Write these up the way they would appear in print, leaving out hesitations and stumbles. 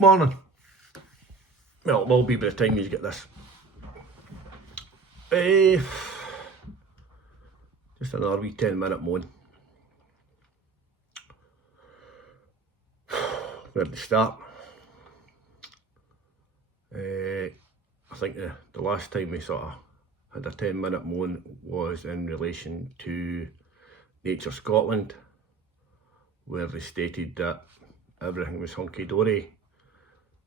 Morning. Well, it will be by the time you get this. Just another wee 10-minute moan. Where to start? I think the last time we sort of had a 10-minute moan was in relation to Nature Scotland, where they stated that everything was hunky-dory,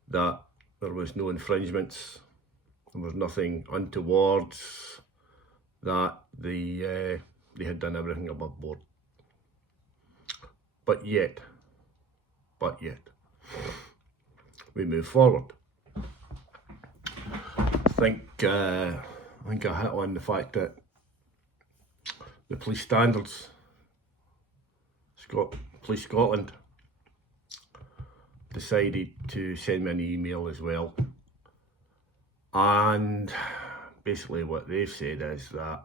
that there was no infringements, there was nothing untowards, that they had done everything above board. But yet, we move forward. I think I hit on the fact that the police standards, Police Scotland, decided to send me an email as well, and basically what they've said is that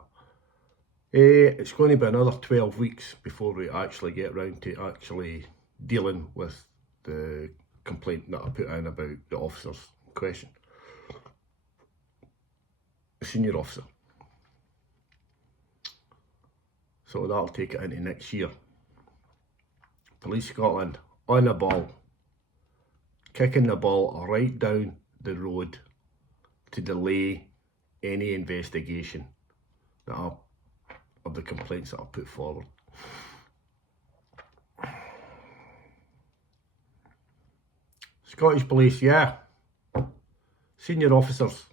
it's going to be another 12 weeks before we actually get round to actually dealing with the complaint that I put in about the officers in question, the senior officer. So that'll take it into next year. Police Scotland on the ball, kicking the ball right down the road to delay any investigation of the complaints that I put forward. Scottish Police, yeah. Senior officers,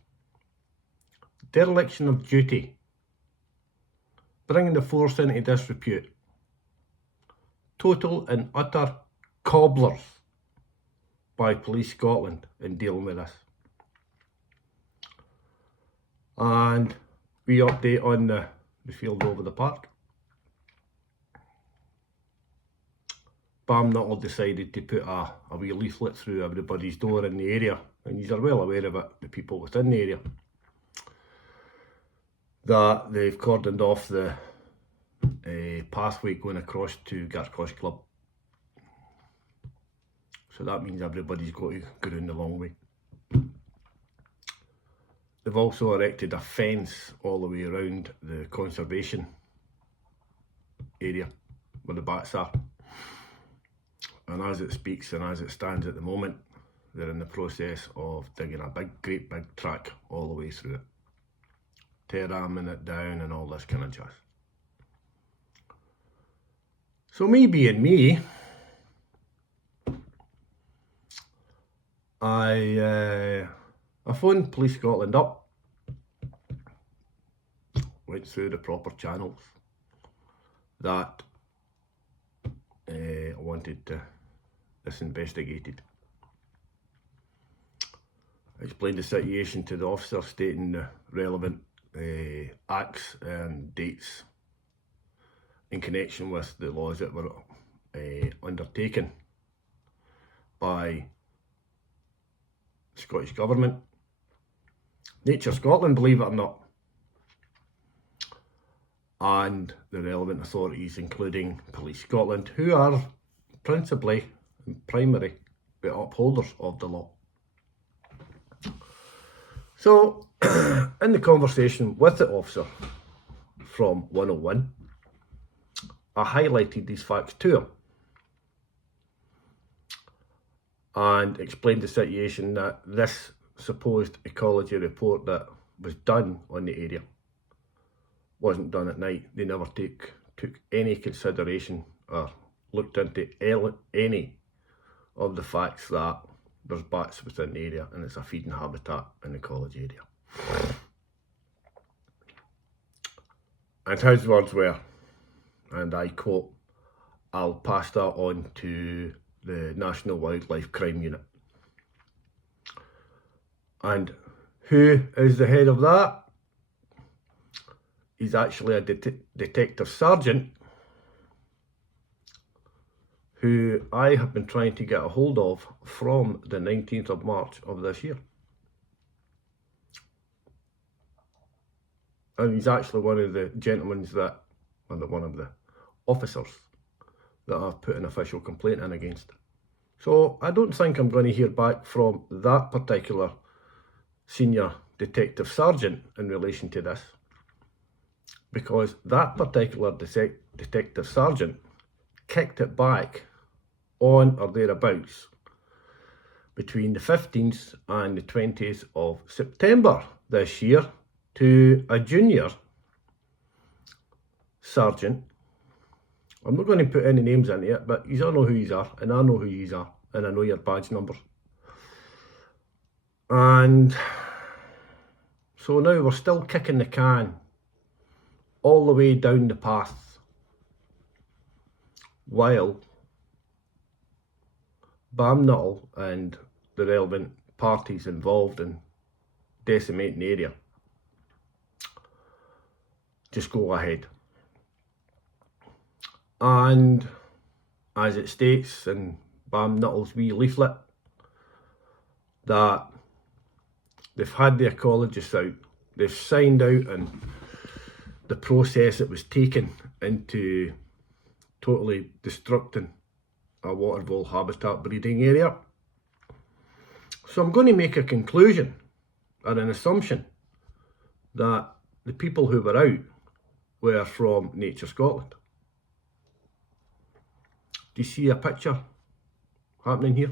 dereliction of duty, bringing the force into disrepute, total and utter cobblers by Police Scotland in dealing with this. And we update on the field over the park. Nuttall decided to put a wee leaflet through everybody's door in the area, and you are well aware of it, the people within the area, that they've cordoned off the pathway going across to Garcosh Club. So that means everybody's got to go down the long way. They've also erected a fence all the way around the conservation area where the bats are. And as it speaks and as it stands at the moment, they're in the process of digging a great big track all the way through it, tear-ramming it down and all this kind of jazz. So me being me, I phoned Police Scotland up, went through the proper channels that I wanted this investigated. I explained the situation to the officer, stating the relevant acts and dates in connection with the laws that were undertaken by the Scottish Government, Nature Scotland, believe it or not, and the relevant authorities, including Police Scotland, who are principally and primary the upholders of the law. So, in the conversation with the officer from 101, I highlighted these facts to him and explained the situation, that this supposed ecology report that was done on the area wasn't done at night. They never took any consideration or looked into any of the facts that there's bats within the area and it's a feeding habitat and ecology area. And his words were, and I quote, "I'll pass that on to the National Wildlife Crime Unit." And who is the head of that? He's actually a detective sergeant who I have been trying to get a hold of from the 19th of March of this year. And he's actually one of the gentlemen that, or one of the officers that I've put an official complaint in against. So I don't think I'm going to hear back from that particular senior detective sergeant in relation to this, because that particular detective sergeant kicked it back on or thereabouts between the 15th and the 20th of September this year to a junior sergeant. I'm not going to put any names into it, but you all know who you are, and I know who you are, and I know your badge numbers. And so now we're still kicking the can all the way down the path, while Bam Nuttall and the relevant parties involved in decimating the area just go ahead. And as it states in Bam Nuttall's wee leaflet, that they've had the ecologists out, they've signed out, and the process that was taken into totally destructing a water vole habitat breeding area. So I'm going to make a conclusion or an assumption that the people who were out were from Nature Scotland. Do you see a picture happening here?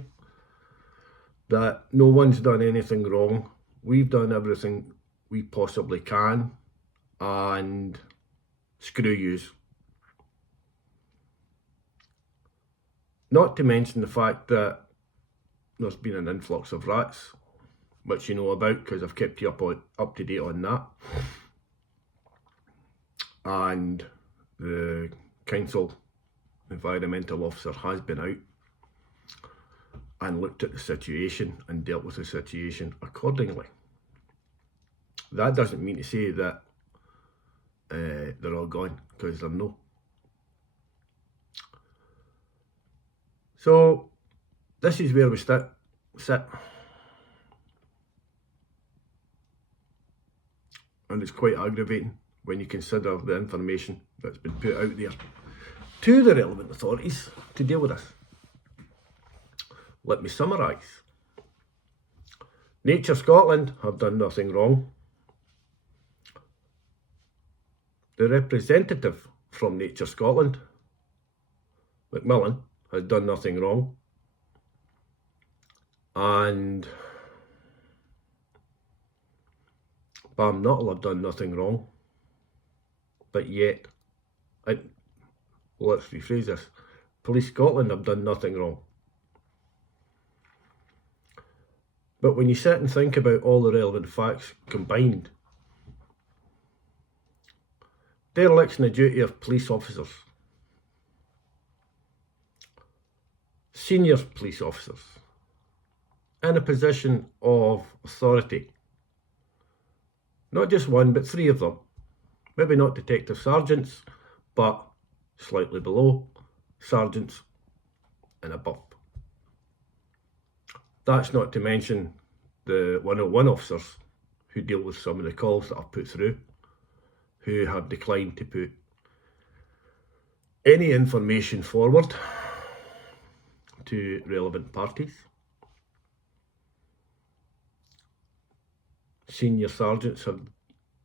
That no one's done anything wrong. We've done everything we possibly can, and screw yous. Not to mention the fact that there's been an influx of rats, which you know about because I've kept you up to date on that. And the council environmental officer has been out and looked at the situation and dealt with the situation accordingly. That doesn't mean to say that they're all gone, because they're no. So this is where we sit. And it's quite aggravating when you consider the information that's been put out there to the relevant authorities to deal with this. Let me summarise. Nature Scotland have done nothing wrong. The representative from Nature Scotland, McMillan, has done nothing wrong. And Bam Nuttall have done nothing wrong. But yet, let's rephrase this, Police Scotland have done nothing wrong. But when you sit and think about all the relevant facts combined, dereliction of duty of police officers, senior police officers, in a position of authority, not just one but three of them, maybe not detective sergeants, but slightly below sergeants and above. That's not to mention the 101 officers who deal with some of the calls that I've put through, who have declined to put any information forward to relevant parties. Senior sergeants have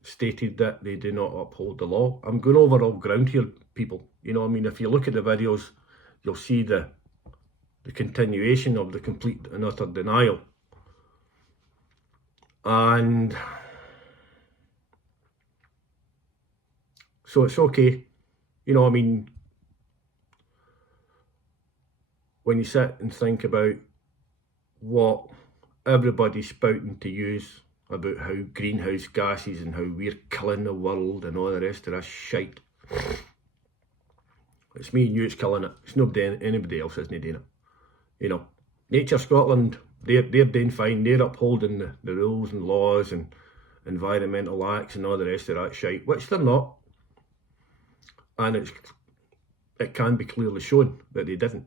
stated that they do not uphold the law. I'm going over all ground here, people. You know, I mean, if you look at the videos, you'll see the continuation of the complete and utter denial. And so it's okay. You know, I mean, when you sit and think about what everybody's spouting to use about how greenhouse gases and how we're killing the world and all the rest of this shite. It's me and you that's killing it. It's nobody, anybody else isn't doing it. You know, Nature Scotland, they're doing fine. They're upholding the rules and laws and environmental acts and all the rest of that shite, which they're not. And it can be clearly shown that they didn't.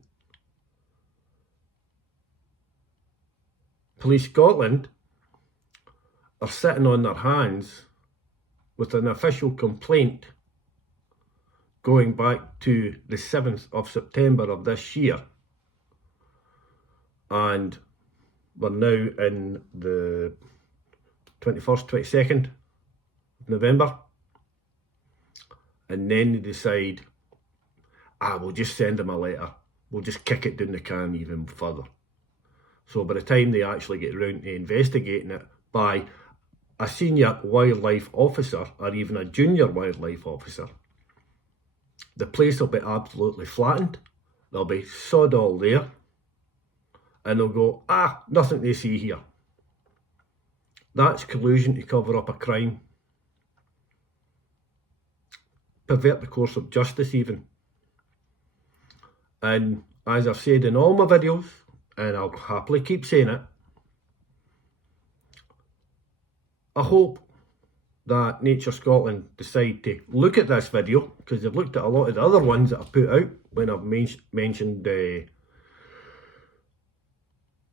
Police Scotland are sitting on their hands with an official complaint going back to the 7th of September of this year, and we're now in the 21st, 22nd of November, and then they decide, we'll just send them a letter, we'll just kick it down the can even further. So by the time they actually get around to investigating it by a senior wildlife officer or even a junior wildlife officer, the place will be absolutely flattened. There'll be sod all there, and they'll go, nothing to see here. That's collusion to cover up a crime. Pervert the course of justice even. And as I've said in all my videos, and I'll happily keep saying it, I hope that Nature Scotland decide to look at this video, because they've looked at a lot of the other ones that I've put out when I've mentioned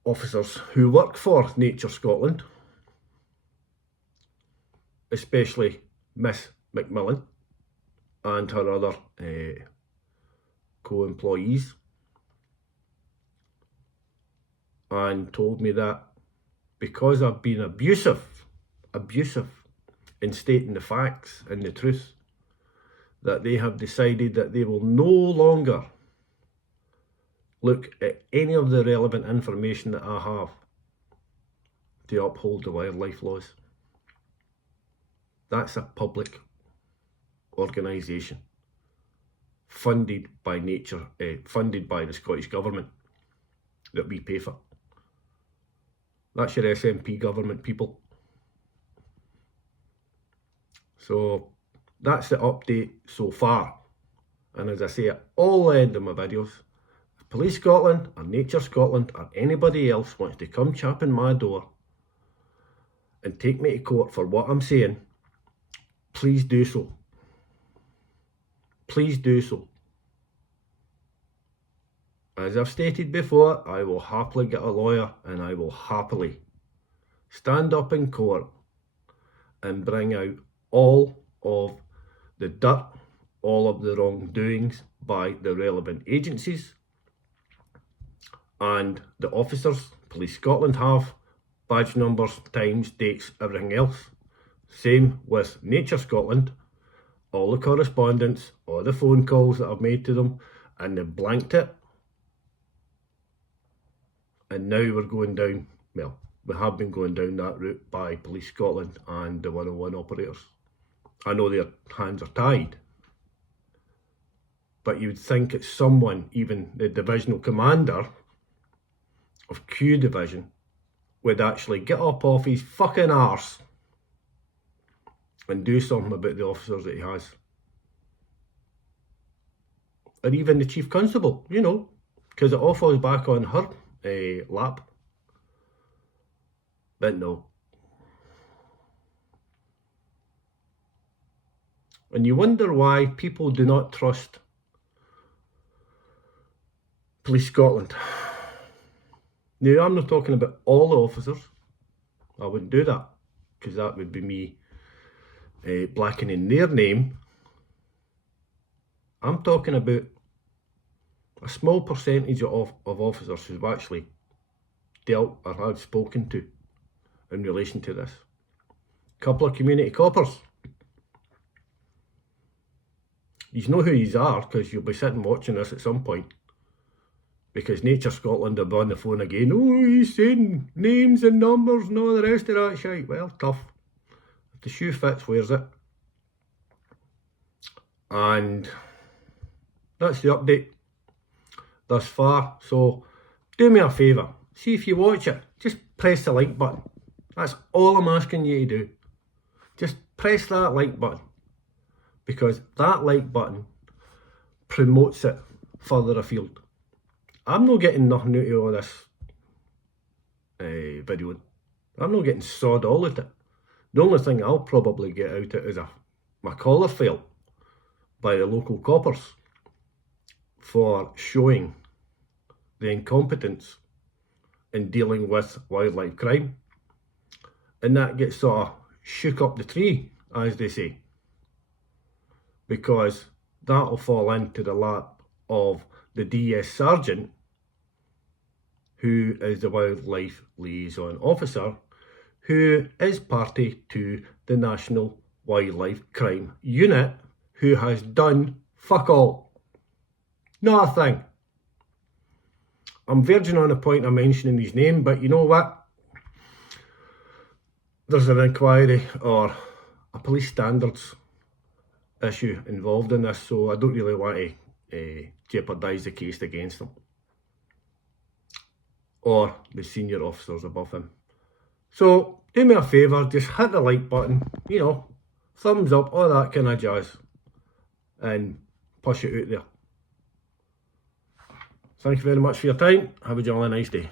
officers who work for Nature Scotland, especially Miss McMillan and her other co-employees, and told me that because I've been abusive in stating the facts and the truth, that they have decided that they will no longer look at any of the relevant information that I have to uphold the wildlife laws. That's a public organisation funded by funded by the Scottish Government that we pay for. That's your SNP government, people. So that's the update so far. And as I say at all the end of my videos, if Police Scotland or Nature Scotland or anybody else wants to come chapping my door and take me to court for what I'm saying, please do so. Please do so. As I've stated before, I will happily get a lawyer and I will happily stand up in court and bring out all of the dirt, all of the wrongdoings by the relevant agencies and the officers. Police Scotland have badge numbers, times, dates, everything else. Same with Nature Scotland. All the correspondence, all the phone calls that I've made to them, and they've blanked it. And now we're going down, well, we have been going down that route by Police Scotland and the 101 operators. I know their hands are tied, but you would think it's someone, even the divisional commander of Q Division, would actually get up off his fucking arse and do something about the officers that he has. Or even the Chief Constable, you know, because it all falls back on her lap. But no. And you wonder why people do not trust Police Scotland. Now, I'm not talking about all the officers. I wouldn't do that, because that would be me blackening their name. I'm talking about a small percentage of officers who've actually dealt or had spoken to in relation to this. A couple of community coppers. You know who yous are, because you'll be sitting watching this at some point. Because Nature Scotland are on the phone again. Oh, he's saying names and numbers and all the rest of that shite. Well, tough. If the shoe fits, wears it. And that's the update thus far. So do me a favour. See if you watch it. Just press the like button. That's all I'm asking you to do. Just press that like button. Because that like button promotes it further afield. I'm not getting nothing out of all this video. I'm not getting sod all at it. The only thing I'll probably get out of it is my collar file by the local coppers for showing the incompetence in dealing with wildlife crime. And that gets sort of shook up the tree, as they say. Because that'll fall into the lap of the DS Sergeant who is the Wildlife Liaison Officer, who is party to the National Wildlife Crime Unit, who has done fuck all. Not a thing. I'm verging on the point of mentioning his name, but you know what? There's an inquiry or a police standards issue involved in this, so I don't really want to jeopardise the case against him or the senior officers above him. So do me a favour, just hit the like button, you know, thumbs up, all that kind of jazz, and push it out there. Thank you very much for your time. Have a jolly nice day.